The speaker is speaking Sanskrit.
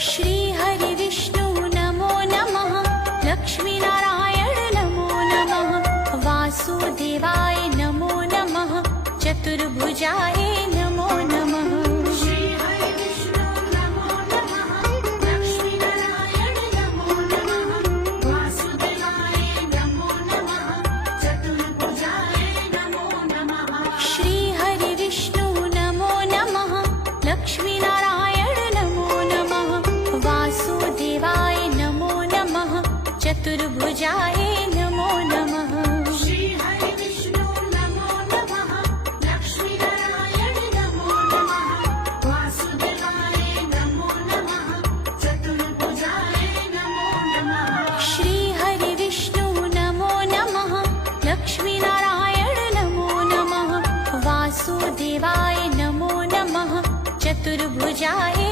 श्री हरि विष्णु नमो नमः। लक्ष्मी नारायण नमो नमः। वासुदेवाय नमो नमः। चतुर्भुजाय नमो नमः। श्री हरि विष्णु नमो नमः। लक्ष्मी नारायण नमो नमः। वासुदेवाय नमो नमः। चतुर्भुजाय नमो नमः। श्री हरि विष्णु नमो नमः। लक्ष्मी नारायण नमो नमः। वासुदेवाय नमो नमः। चतुर्भुजाय नमो नमः। श्री हरि विष्णु नमो नमः। लक्ष्मी नारायण नमो नमः। वासुदेवाय नमो नमः। चतुर्भुजाय नमो नमः। श्री हरि विष्णु नमो नमः। लक्ष्मी नारायण नमो नमः। वासुदेवाय नमो नमः। चतुर्भुजाय